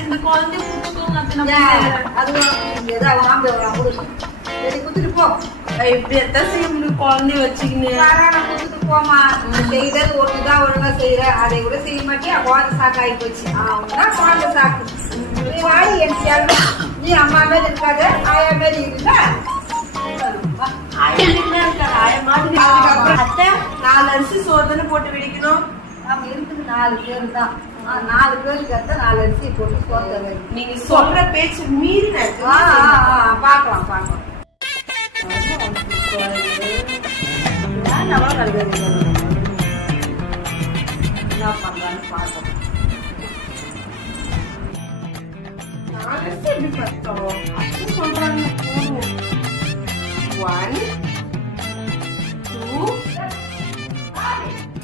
இந்த குழந்தை குத்துட்டு போ. இப்படி எத்தான் செய்ய முடியும் குழந்தைய வச்சுக்கின்னு? குத்துட்டு போமா. செய்யறது ஒண்ணுதான் ஒழுங்கா செய்யற, அதை கூட செய்ய மாட்டியா? குழந்தை சாக்கு ஆகி போச்சு. குழந்தை சாக்கு. நீ வாடி என் சேர்ந்து. நீ அம்மா மாரி இருக்காத, ஆயா மாரி இருக்க. அத்தை 4 அரிசி சோறு தானே போட்டு வெடிக்கணும். நம்ம இருக்குது 4 பேர் தான். 4 பேருக்கு அத்தை 4 அரிசி போட்டு சோறு. நீங்க சொல்ற பேச்சு மீறி பாக்கலாம்.